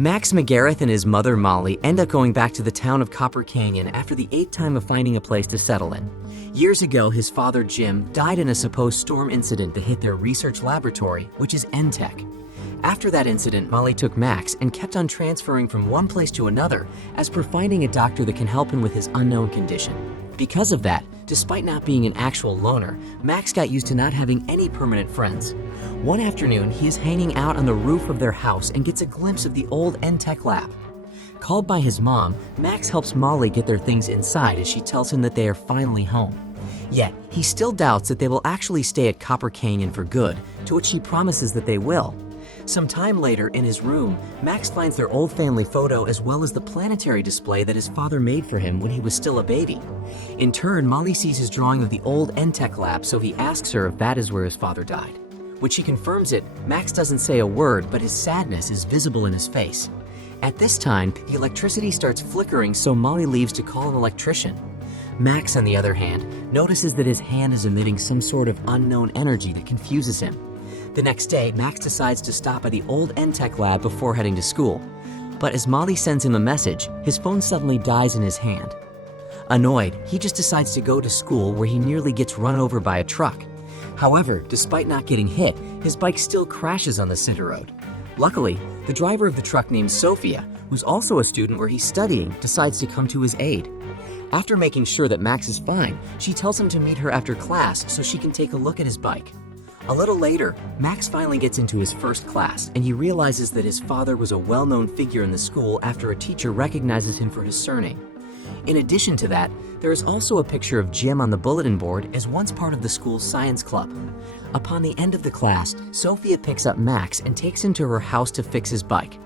Max McGrath and his mother Molly end up going back to the town of Copper Canyon after the 8th time of finding a place to settle in. Years ago, his father Jim died in a supposed storm incident that hit their research laboratory, which is N-Tech. After that incident, Molly took Max and kept on transferring from one place to another as per finding a doctor that can help him with his unknown condition. Because of that, despite not being an actual loner, Max got used to not having any permanent friends. One afternoon, he is hanging out on the roof of their house and gets a glimpse of the old N-Tech lab. Called by his mom, Max helps Molly get their things inside as she tells him that they are finally home. Yet, he still doubts that they will actually stay at Copper Canyon for good, to which she promises that they will. Some time later, in his room, Max finds their old family photo as well as the planetary display that his father made for him when he was still a baby. In turn, Molly sees his drawing of the old N-Tech lab, so he asks her if that is where his father died. When she confirms it, Max doesn't say a word, but his sadness is visible in his face. At this time, the electricity starts flickering, so Molly leaves to call an electrician. Max, on the other hand, notices that his hand is emitting some sort of unknown energy that confuses him. The next day, Max decides to stop at the old N-Tech lab before heading to school. But as Molly sends him a message, his phone suddenly dies in his hand. Annoyed, he just decides to go to school where he nearly gets run over by a truck. However, despite not getting hit, his bike still crashes on the center road. Luckily, the driver of the truck named Sophia, who's also a student where he's studying, decides to come to his aid. After making sure that Max is fine, she tells him to meet her after class so she can take a look at his bike. A little later, Max finally gets into his first class, and he realizes that his father was a well-known figure in the school after a teacher recognizes him for his surname. In addition to that, there is also a picture of Jim on the bulletin board as once part of the school's science club. Upon the end of the class, Sophia picks up Max and takes him to her house to fix his bike.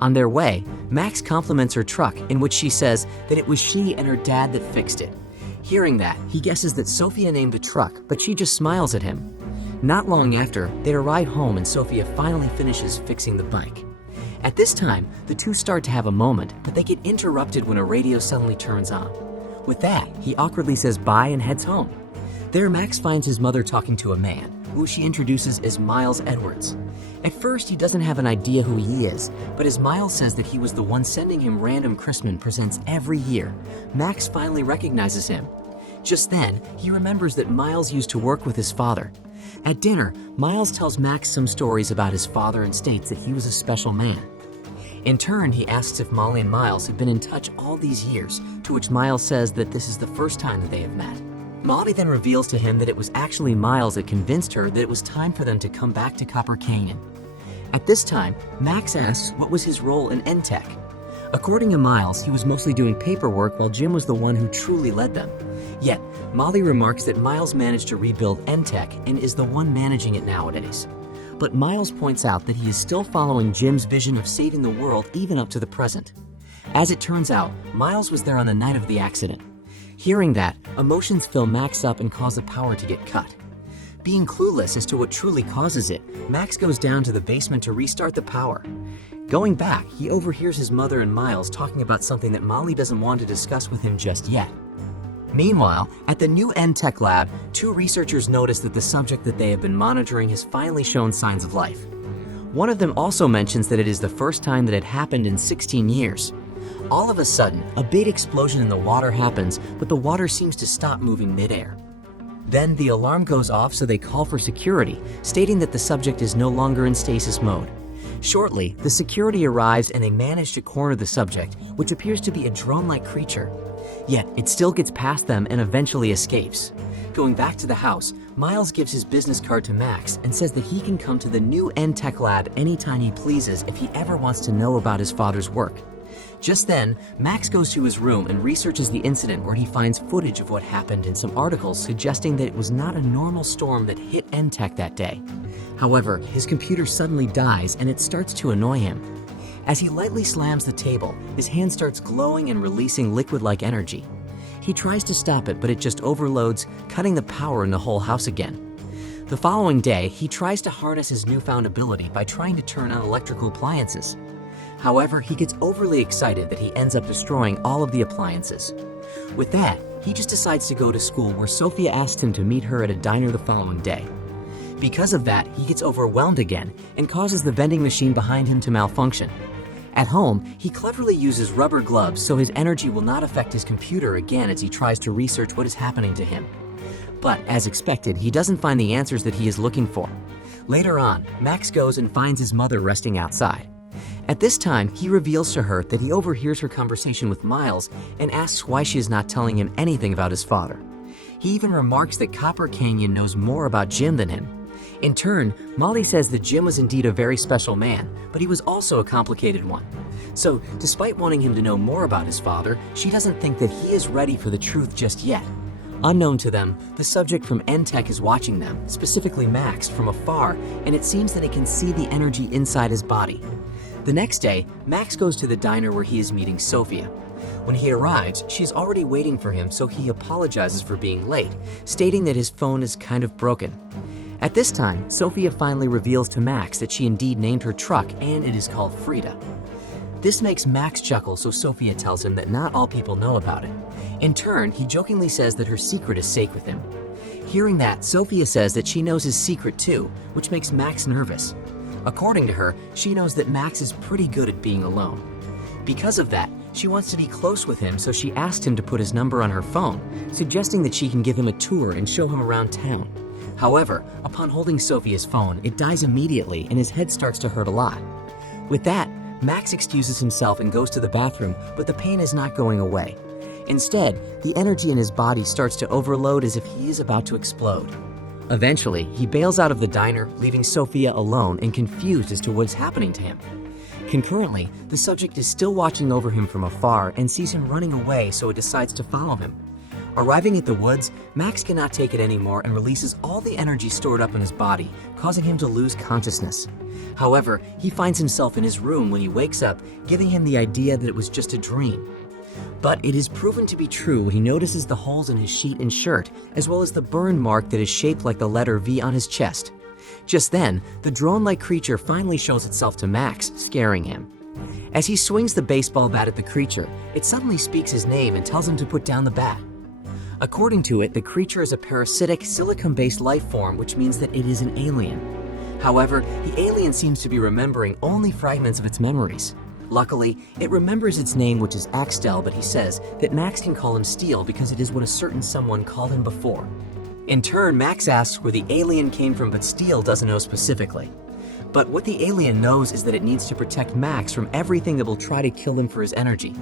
On their way, Max compliments her truck, in which she says that it was she and her dad that fixed it. Hearing that, he guesses that Sophia named the truck, but she just smiles at him. Not long after, they arrive home and Sophia finally finishes fixing the bike. At this time, the two start to have a moment, but they get interrupted when a radio suddenly turns on. With that, he awkwardly says bye and heads home. There, Max finds his mother talking to a man, who she introduces as Miles Edwards. At first, he doesn't have an idea who he is, but as Miles says that he was the one sending him random Christmas presents every year, Max finally recognizes him. Just then, he remembers that Miles used to work with his father. At dinner, Miles tells Max some stories about his father and states that he was a special man. In turn, he asks if Molly and Miles have been in touch all these years, to which Miles says that this is the first time that they have met. Molly then reveals to him that it was actually Miles that convinced her that it was time for them to come back to Copper Canyon. At this time, Max asks what was his role in N-Tech. According to Miles, he was mostly doing paperwork while Jim was the one who truly led them. Yet, Molly remarks that Miles managed to rebuild N-Tech and is the one managing it nowadays. But Miles points out that he is still following Jim's vision of saving the world even up to the present. As it turns out, Miles was there on the night of the accident. Hearing that, emotions fill Max up and cause the power to get cut. Being clueless as to what truly causes it, Max goes down to the basement to restart the power. Going back, he overhears his mother and Miles talking about something that Molly doesn't want to discuss with him just yet. Meanwhile, at the new N-Tech lab, two researchers notice that the subject that they have been monitoring has finally shown signs of life. One of them also mentions that it is the first time that it happened in 16 years. All of a sudden, a big explosion in the water happens, but the water seems to stop moving midair. Then the alarm goes off, so they call for security, stating that the subject is no longer in stasis mode. Shortly, the security arrives and they manage to corner the subject, which appears to be a drone-like creature. Yet, it still gets past them and eventually escapes. Going back to the house, Miles gives his business card to Max and says that he can come to the new N-Tech lab anytime he pleases if he ever wants to know about his father's work. Just then, Max goes to his room and researches the incident, where he finds footage of what happened and some articles suggesting that it was not a normal storm that hit N-Tech that day. However, his computer suddenly dies and it starts to annoy him. As he lightly slams the table, his hand starts glowing and releasing liquid-like energy. He tries to stop it, but it just overloads, cutting the power in the whole house again. The following day, he tries to harness his newfound ability by trying to turn on electrical appliances. However, he gets overly excited that he ends up destroying all of the appliances. With that, he just decides to go to school, where Sophia asks him to meet her at a diner the following day. Because of that, he gets overwhelmed again and causes the vending machine behind him to malfunction. At home, he cleverly uses rubber gloves so his energy will not affect his computer again as he tries to research what is happening to him. But as expected, he doesn't find the answers that he is looking for. Later on, Max goes and finds his mother resting outside. At this time, he reveals to her that he overhears her conversation with Miles and asks why she is not telling him anything about his father. He even remarks that Copper Canyon knows more about Jim than him. In turn, Molly says that Jim was indeed a very special man, but he was also a complicated one. So, despite wanting him to know more about his father, she doesn't think that he is ready for the truth just yet. Unknown to them, the subject from N-Tech is watching them, specifically Max, from afar, and it seems that it can see the energy inside his body. The next day, Max goes to the diner where he is meeting Sophia. When he arrives, she is already waiting for him, so he apologizes for being late, stating that his phone is kind of broken. At this time, Sophia finally reveals to Max that she indeed named her truck and it is called Frida. This makes Max chuckle, so Sophia tells him that not all people know about it. In turn, he jokingly says that her secret is safe with him. Hearing that, Sophia says that she knows his secret too, which makes Max nervous. According to her, she knows that Max is pretty good at being alone. Because of that, she wants to be close with him, so she asked him to put his number on her phone, suggesting that she can give him a tour and show him around town. However, upon holding Sophia's phone, it dies immediately and his head starts to hurt a lot. With that, Max excuses himself and goes to the bathroom, but the pain is not going away. Instead, the energy in his body starts to overload as if he is about to explode. Eventually, he bails out of the diner, leaving Sophia alone and confused as to what's happening to him. Concurrently, the subject is still watching over him from afar and sees him running away, so it decides to follow him. Arriving at the woods, Max cannot take it anymore and releases all the energy stored up in his body, causing him to lose consciousness. However, he finds himself in his room when he wakes up, giving him the idea that it was just a dream. But it is proven to be true when he notices the holes in his sheet and shirt, as well as the burn mark that is shaped like the letter V on his chest. Just then, the drone-like creature finally shows itself to Max, scaring him. As he swings the baseball bat at the creature, it suddenly speaks his name and tells him to put down the bat. According to it, the creature is a parasitic, silicon-based life form, which means that it is an alien. However, the alien seems to be remembering only fragments of its memories. Luckily, it remembers its name, which is Axtel, but he says that Max can call him Steel because it is what a certain someone called him before. In turn, Max asks where the alien came from, but Steel doesn't know specifically. But what the alien knows is that it needs to protect Max from everything that will try to kill him for his energy.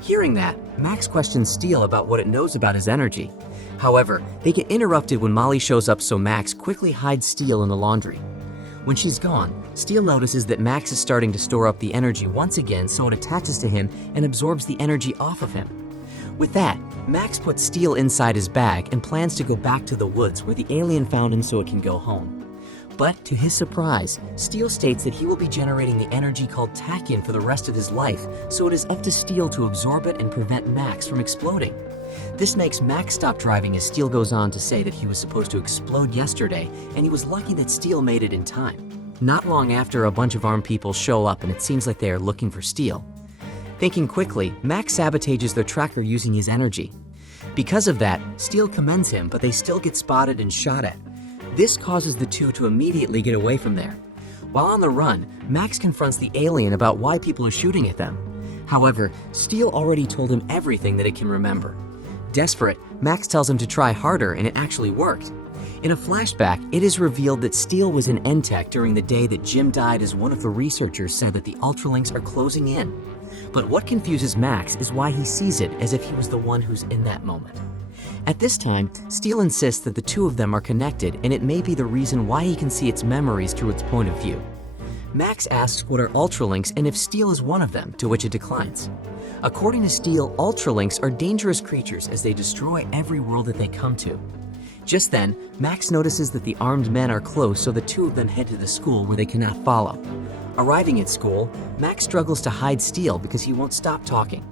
Hearing that, Max questions Steel about what it knows about his energy. However, they get interrupted when Molly shows up, so Max quickly hides Steel in the laundry. When she's gone, Steel notices that Max is starting to store up the energy once again, so it attaches to him and absorbs the energy off of him. With that, Max puts Steel inside his bag and plans to go back to the woods where the alien found him so it can go home. But to his surprise, Steel states that he will be generating the energy called tachyon for the rest of his life, so it is up to Steel to absorb it and prevent Max from exploding. This makes Max stop driving, as Steel goes on to say that he was supposed to explode yesterday, and he was lucky that Steel made it in time. Not long after, a bunch of armed people show up and it seems like they are looking for Steel. Thinking quickly, Max sabotages their tracker using his energy. Because of that, Steel commends him, but they still get spotted and shot at. This causes the two to immediately get away from there. While on the run, Max confronts the alien about why people are shooting at them. However, Steel already told him everything that it can remember. Desperate, Max tells him to try harder, and it actually worked. In a flashback, it is revealed that Steel was in N-Tech during the day that Jim died, as one of the researchers said that the Ultralinks are closing in. But what confuses Max is why he sees it as if he was the one who's in that moment. At this time, Steel insists that the two of them are connected, and it may be the reason why he can see its memories through its point of view. Max asks what are Ultralinks and if Steel is one of them, to which it declines. According to Steel, Ultralinks are dangerous creatures as they destroy every world that they come to. Just then, Max notices that the armed men are close, so the two of them head to the school where they cannot follow. Arriving at school, Max struggles to hide Steel because he won't stop talking.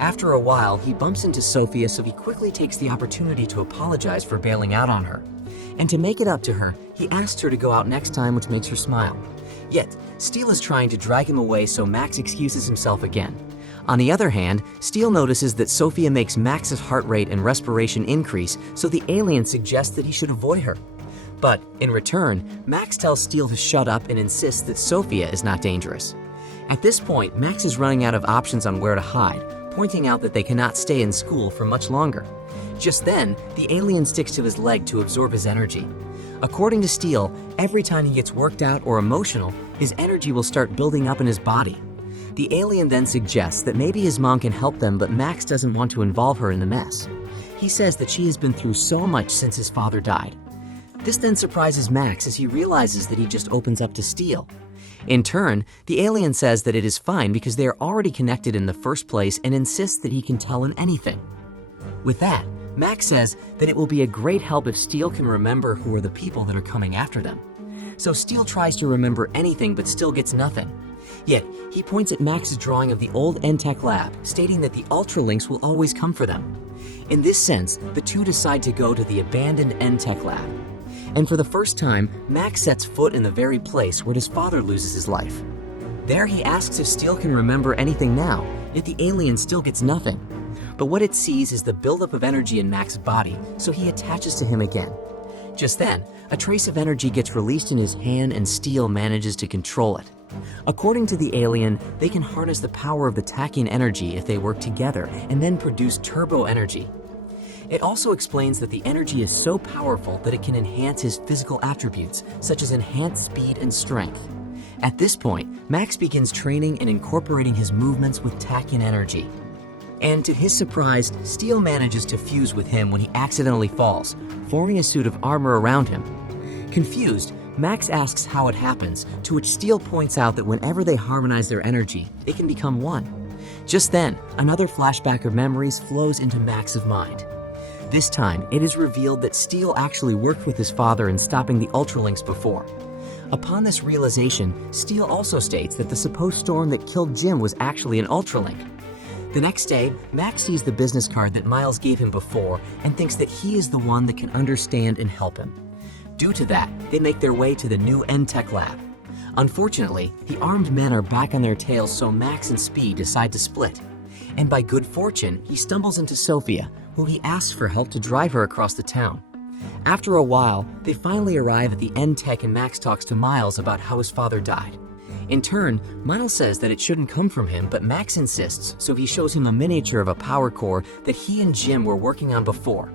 After a while, he bumps into Sophia, so he quickly takes the opportunity to apologize for bailing out on her. And to make it up to her, he asks her to go out next time, which makes her smile. Yet, Steel is trying to drag him away, so Max excuses himself again. On the other hand, Steel notices that Sophia makes Max's heart rate and respiration increase, so the alien suggests that he should avoid her. But, in return, Max tells Steel to shut up and insists that Sophia is not dangerous. At this point, Max is running out of options on where to hide, pointing out that they cannot stay in school for much longer. Just then, the alien sticks to his leg to absorb his energy. According to Steele, every time he gets worked out or emotional, his energy will start building up in his body. The alien then suggests that maybe his mom can help them, but Max doesn't want to involve her in the mess. He says that she has been through so much since his father died. This then surprises Max as he realizes that he just opens up to Steele. In turn, the alien says that it is fine because they are already connected in the first place and insists that he can tell him anything. With that, Max says that it will be a great help if Steele can remember who are the people that are coming after them. So Steele tries to remember anything but still gets nothing. Yet, he points at Max's drawing of the old N-Tech lab, stating that the Ultralinks will always come for them. In this sense, the two decide to go to the abandoned N-Tech lab. And for the first time, Max sets foot in the very place where his father loses his life. There he asks if Steele can remember anything now, yet the alien still gets nothing. But what it sees is the buildup of energy in Max's body, so he attaches to him again. Just then, a trace of energy gets released in his hand and Steele manages to control it. According to the alien, they can harness the power of the tachyon energy if they work together and then produce turbo energy. It also explains that the energy is so powerful that it can enhance his physical attributes, such as enhanced speed and strength. At this point, Max begins training and incorporating his movements with tachyon energy. And to his surprise, Steele manages to fuse with him when he accidentally falls, forming a suit of armor around him. Confused, Max asks how it happens, to which Steele points out that whenever they harmonize their energy, they can become one. Just then, another flashback of memories flows into Max's mind. This time, it is revealed that Steele actually worked with his father in stopping the Ultralinks before. Upon this realization, Steele also states that the supposed storm that killed Jim was actually an Ultralink. The next day, Max sees the business card that Miles gave him before and thinks that he is the one that can understand and help him. Due to that, they make their way to the new N-Tech lab. Unfortunately, the armed men are back on their tails, so Max and Speed decide to split. And by good fortune, he stumbles into Sophia, who he asks for help to drive her across the town. After a while, they finally arrive at the N-Tech and Max talks to Miles about how his father died. In turn, Miles says that it shouldn't come from him, but Max insists, so he shows him a miniature of a power core that he and Jim were working on before.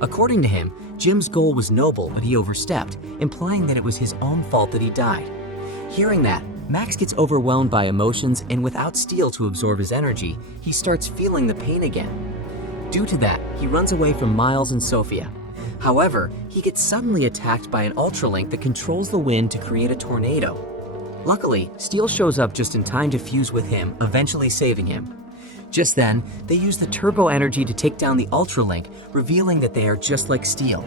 According to him, Jim's goal was noble, but he overstepped, implying that it was his own fault that he died. Hearing that, Max gets overwhelmed by emotions, and without Steele to absorb his energy, he starts feeling the pain again. Due to that, he runs away from Miles and Sophia. However, he gets suddenly attacked by an Ultralink that controls the wind to create a tornado. Luckily, Steele shows up just in time to fuse with him, eventually saving him. Just then, they use the turbo energy to take down the Ultralink, revealing that they are just like Steele.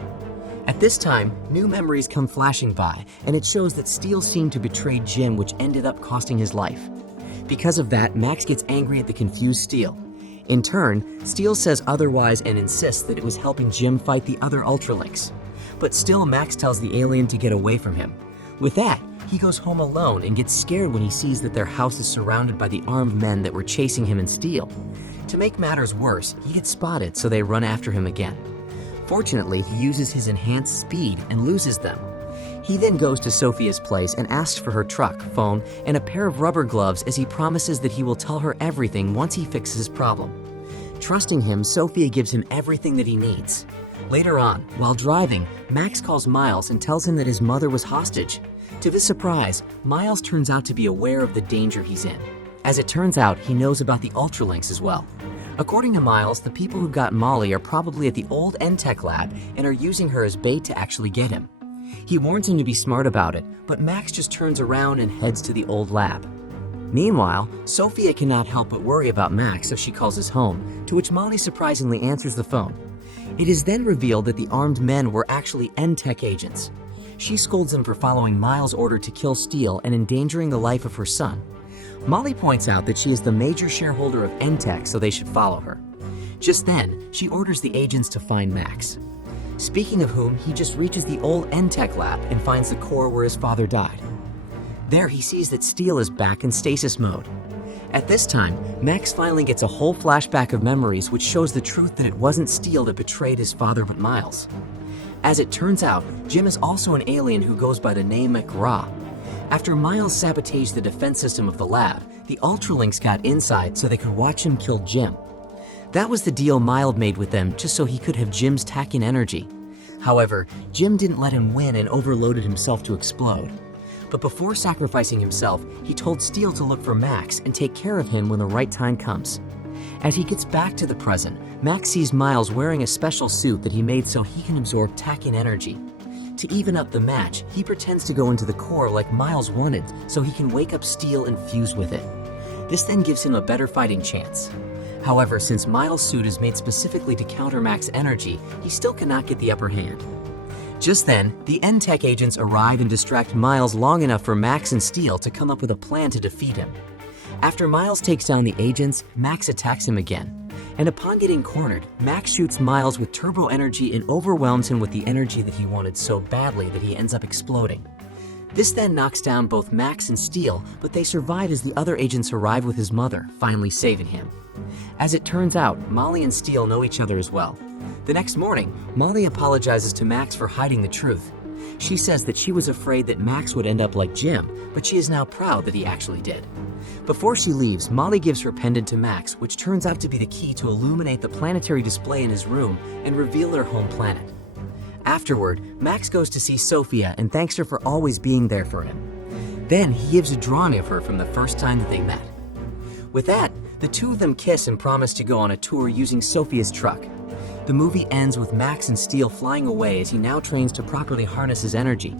At this time, new memories come flashing by, and it shows that Steele seemed to betray Jim, which ended up costing his life. Because of that, Max gets angry at the confused Steele. In turn, Steele says otherwise and insists that it was helping Jim fight the other Ultralinks. But still, Max tells the alien to get away from him. With that, he goes home alone and gets scared when he sees that their house is surrounded by the armed men that were chasing him and Steele. To make matters worse, he gets spotted, so they run after him again. Fortunately, he uses his enhanced speed and loses them. He then goes to Sophia's place and asks for her truck, phone, and a pair of rubber gloves as he promises that he will tell her everything once he fixes his problem. Trusting him, Sophia gives him everything that he needs. Later on, while driving, Max calls Miles and tells him that his mother was hostage. To his surprise, Miles turns out to be aware of the danger he's in. As it turns out, he knows about the Ultralinks as well. According to Miles, the people who got Molly are probably at the old N-Tech lab and are using her as bait to actually get him. He warns him to be smart about it, but Max just turns around and heads to the old lab. Meanwhile, Sophia cannot help but worry about Max, so she calls his home, to which Molly surprisingly answers the phone. It is then revealed that the armed men were actually N-Tech agents. She scolds them for following Miles' order to kill Steele and endangering the life of her son. Molly points out that she is the major shareholder of N-Tech, so they should follow her. Just then, she orders the agents to find Max. Speaking of whom, he just reaches the old N-Tech lab and finds the core where his father died. There, he sees that Steele is back in stasis mode. At this time, Max finally gets a whole flashback of memories which shows the truth that it wasn't Steele that betrayed his father but Miles. As it turns out, Jim is also an alien who goes by the name McGrath. After Miles sabotaged the defense system of the lab, the Ultralinks got inside so they could watch him kill Jim. That was the deal Miles made with them just so he could have Jim's tachyon energy. However, Jim didn't let him win and overloaded himself to explode. But before sacrificing himself, he told Steel to look for Max and take care of him when the right time comes. As he gets back to the present, Max sees Miles wearing a special suit that he made so he can absorb tachyon energy. To even up the match, he pretends to go into the core like Miles wanted so he can wake up Steel and fuse with it. This then gives him a better fighting chance. However, since Miles' suit is made specifically to counter Max's energy, he still cannot get the upper hand. Just then, the N-Tech agents arrive and distract Miles long enough for Max and Steel to come up with a plan to defeat him. After Miles takes down the agents, Max attacks him again. And upon getting cornered, Max shoots Miles with turbo energy and overwhelms him with the energy that he wanted so badly that he ends up exploding. This then knocks down both Max and Steel, but they survive as the other agents arrive with his mother, finally saving him. As it turns out, Molly and Steel know each other as well. The next morning, Molly apologizes to Max for hiding the truth. She says that she was afraid that Max would end up like Jim, but she is now proud that he actually did. Before she leaves, Molly gives her pendant to Max, which turns out to be the key to illuminate the planetary display in his room and reveal their home planet. Afterward, Max goes to see Sophia and thanks her for always being there for him. Then he gives a drawing of her from the first time that they met. With that, the two of them kiss and promise to go on a tour using Sophia's truck. The movie ends with Max and Steel flying away as he now trains to properly harness his energy.